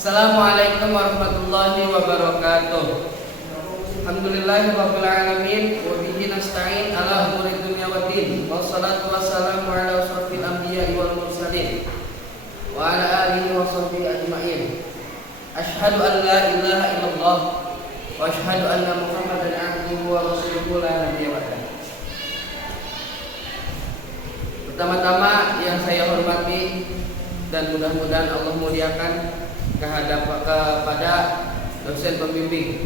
Assalamualaikum warahmatullahi wabarakatuh. Alhamdulillahirabbil alamin wa bihi nasta'in ala umuri dunya waddin. Wassalatu wassalamu ala asyrofil anbiya'i wal mursalin wa ala alihi wa sahbihi ajma'in. Asyhadu an la ilaha illallah wa asyhadu anna Muhammadan abduhu wa rasuluhu la nabiyya ba'dah. Pertama-tama yang saya hormati dan mudah-mudahan Allah muliakan kepada dosen pembimbing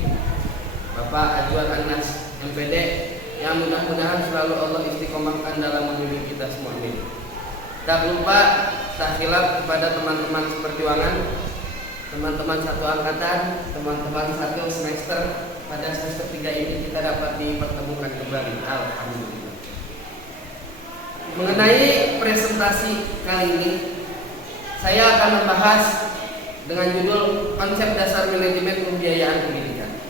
Bapak Ajwar Anas MPD yang mudah-mudahan selalu Allah istiqomahkan dalam membimbing kita semua ini. Tak lupa tak khilaf kepada teman-teman seperjuangan, teman-teman satu angkatan, teman-teman satu semester. Pada semester 3 ini kita dapat dipertemukan kembali. Alhamdulillah. Mengenai presentasi kali ini, saya akan membahas dengan judul konsep dasar manajemen pembiayaan pendidikan.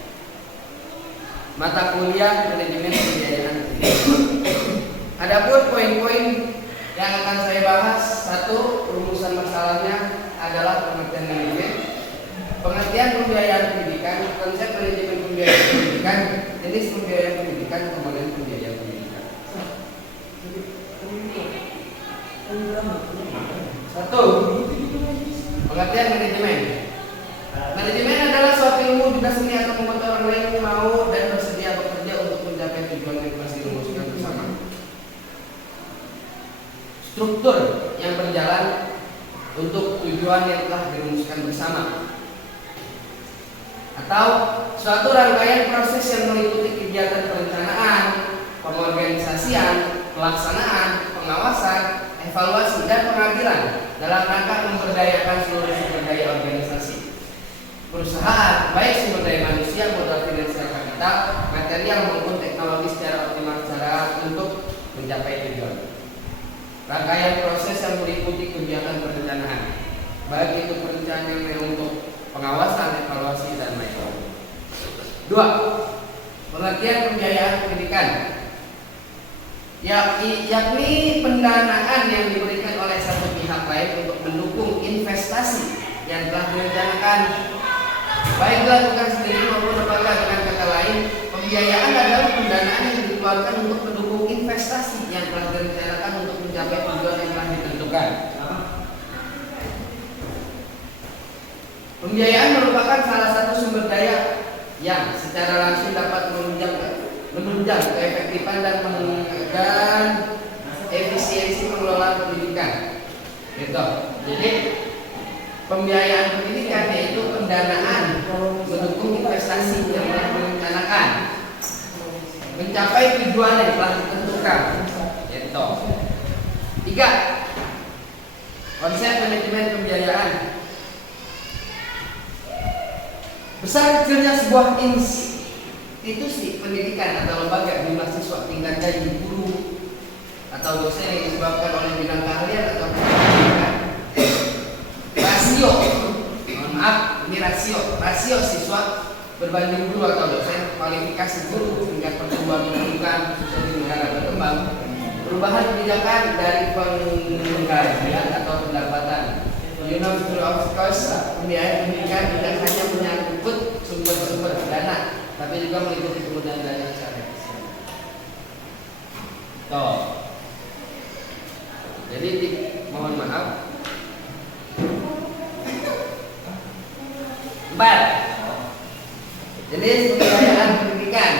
Mata kuliah manajemen pembiayaan pendidikan. Adapun poin-poin yang akan saya bahas, satu, rumusan masalahnya adalah pengertian manajemen, pengertian pembiayaan pendidikan, konsep manajemen pembiayaan pendidikan, jenis pembiayaan pendidikan, komponen pembiayaan pendidikan. Satu, pengertian manajemen. Manajemen adalah suatu ilmu juga seni atau membuat orang lain mau dan bersedia bekerja untuk mencapai tujuan yang telah dirumuskan bersama. Struktur yang berjalan untuk tujuan yang telah dirumuskan bersama, atau suatu rangkaian proses yang meliputi kegiatan perencanaan, pengorganisasian, pelaksanaan, pengawasan, evaluasi dan pengadilan dalam rangka memberdayakan seluruh sumber daya organisasi perusahaan, baik sumber daya manusia, modal finansial, kapital, material maupun teknologi secara optimal untuk mencapai tujuan. Rangkaian proses yang meliputi kegiatan perencanaan, baik itu perencanaan untuk pengawasan, evaluasi dan lain-lain. 2. Pengertian pembiayaan pendidikan, yakni pendanaan yang diberikan oleh satu pihak lain untuk mendukung investasi yang telah direncanakan, baik dilakukan sendiri maupun lembaga. Dengan kata lain, pembiayaan adalah pendanaan yang dikeluarkan untuk mendukung investasi yang telah direncanakan untuk mencapai tujuan yang telah ditentukan. Pembiayaan merupakan salah satu sumber daya yang secara langsung dapat menunjang keefektifan dan efisiensi pengelolaan pendidikan. Gitu. Jadi pembiayaan pendidikan yaitu pendanaan mendukung investasi yang telah direncanakan mencapai tujuan yang telah ditentukan. Gitu. 3. Konsep manajemen pembiayaan. Besar kecilnya sebuah institusi pendidikan atau lembaga jumlah siswa, tingkat gaji guru atau dosen yang disebabkan oleh bidang keahlian atau pendidikan. Rasio siswa berbanding guru atau dosen, kualifikasi guru, tingkat pertumbuhan pendidikan khususnya di negara berkembang, perubahan kebijakan dari penggajian atau pendapatan. University of Cost, pembiayaan pendidikan tidak hanya menyangkut sumber-sumber dana, tapi juga meliputi penggunaan dana secara efisien. Jadi mohon maaf. 4. Jenis pembiayaan pendidikan.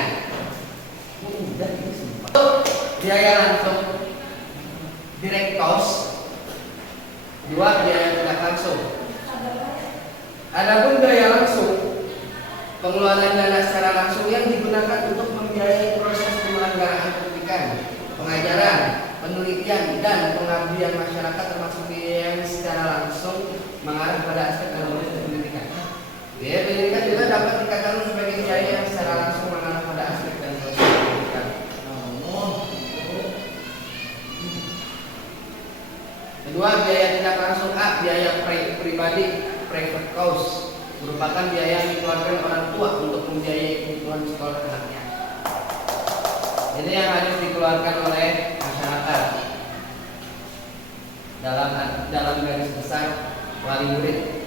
Biaya langsung, direct cost. 2. Biaya tidak langsung. Adapun biaya langsung, pengeluaran dana secara langsung yang digunakan untuk membiayai proses penyelenggaraan pendidikan, pengajaran, penelitian dan pengabdian masyarakat, termasuk biaya yang secara langsung mengarah pada aspek ekonomi pendidikan. Biaya pendidikan juga dapat dikatakan sebagai biaya yang secara langsung mengarah pada aspek ekonomi pendidikan. Kedua, biaya tidak langsung. Biaya pribadi, private cost, merupakan biaya yang dikeluarkan orang tua untuk membiayai kebutuhan sekolah anaknya. Ini yang harus dikeluarkan oleh masyarakat dalam garis besar wali murid.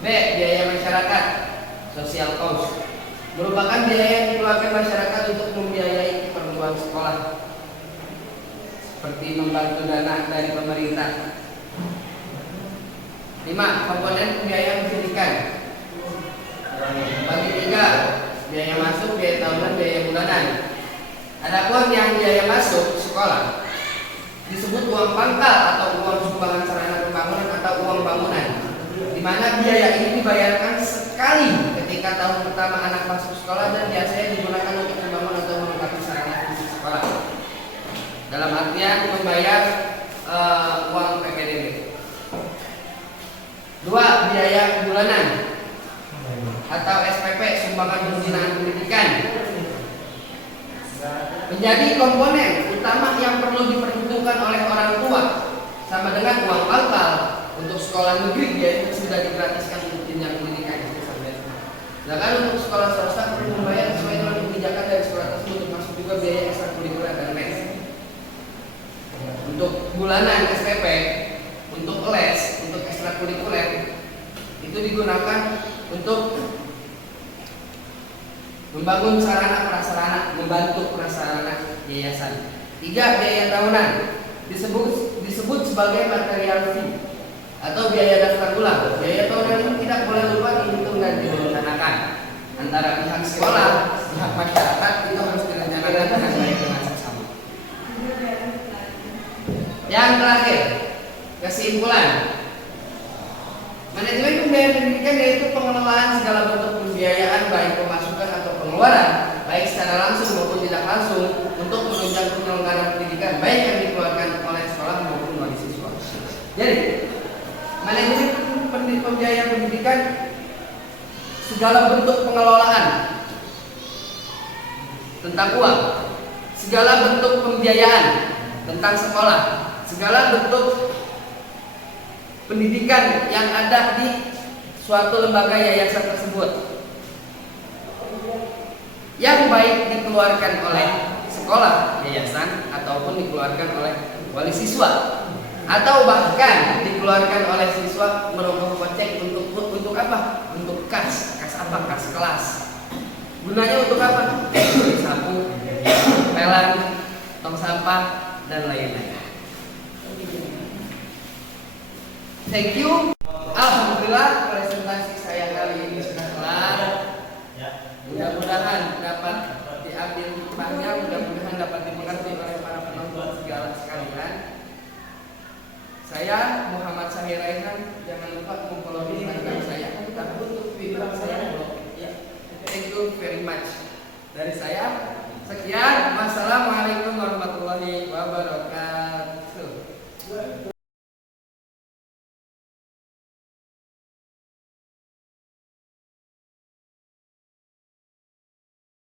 B. Biaya masyarakat, social cost, merupakan biaya yang dikeluarkan masyarakat untuk membiayai keperluan sekolah, seperti membantu dana dari pemerintah. 5. Komponen pembiayaan pendidikan. Bagi 3, biaya masuk, biaya tahunan, biaya bulanan. Adapun yang biaya masuk sekolah disebut uang pangkal atau uang sumbangan sarana pembangunan atau uang bangunan, di mana biaya ini dibayarkan sekali ketika tahun pertama anak masuk sekolah dan biasanya digunakan untuk membangun atau melengkapi sarana fisik sekolah. Dalam artian membayar uang PPDB. 2. Biaya bulanan atau SPP, sumbangan pembinaan pendidikan, menjadi komponen utama yang perlu diperhitungkan oleh orang tua, sama dengan uang pangkal untuk sekolah negeri, yaitu sudah digratiskan untuk jenjang pendidikan. Sedangkan untuk sekolah swasta perlu membayar sesuai dengan kebijakan dari sekolah tersebut, termasuk juga biaya ekstrakurikuler dan les. Untuk bulanan SPP, untuk les, untuk ekstrakurikuler itu digunakan untuk membangun sarana prasarana, membantu prasarana yayasan. 3. Biaya tahunan disebut sebagai material fee atau biaya daftar ulang. Biaya tahunan ini tidak boleh lupa dihitung dan direncanakan antara pihak sekolah, pihak masyarakat, itu harus direncanakan dengan baik dengan seksama. Yang terakhir, kesimpulan. Manajemen pembiayaan pendidikan yaitu pengelolaan segala bentuk pembiayaan, baik pemasukan atau pengeluaran, baik secara langsung maupun tidak langsung, untuk menunjang penyelenggaraan pendidikan, baik yang dikeluarkan oleh sekolah maupun wali siswa. Jadi, manajemen pembiayaan pendidikan segala bentuk pengelolaan tentang uang, segala bentuk pembiayaan tentang sekolah, segala bentuk pendidikan yang ada di suatu lembaga yayasan tersebut, yang baik dikeluarkan oleh sekolah, yayasan, ataupun dikeluarkan oleh wali siswa, atau bahkan dikeluarkan oleh siswa merogoh kocek untuk apa? Untuk kas apa? Kas kelas. Gunanya untuk apa? Sapu, pelan, tong sampah, dan lain-lain. Thank you. Alhamdulillah presentasi saya kali ini sudah kelar. Mudah-mudahan dapat diambil hikmahnya, mudah-mudahan dapat dimengerti oleh para penonton segala sekalian. Saya Muhammad Syahir Raihan. Jangan lupa follow Instagram saya. Tapi untuk Twitter saya blog. Ya. Thank you very much. Dari saya sekian. Wassalamualaikum warahmatullahi wabarakatuh.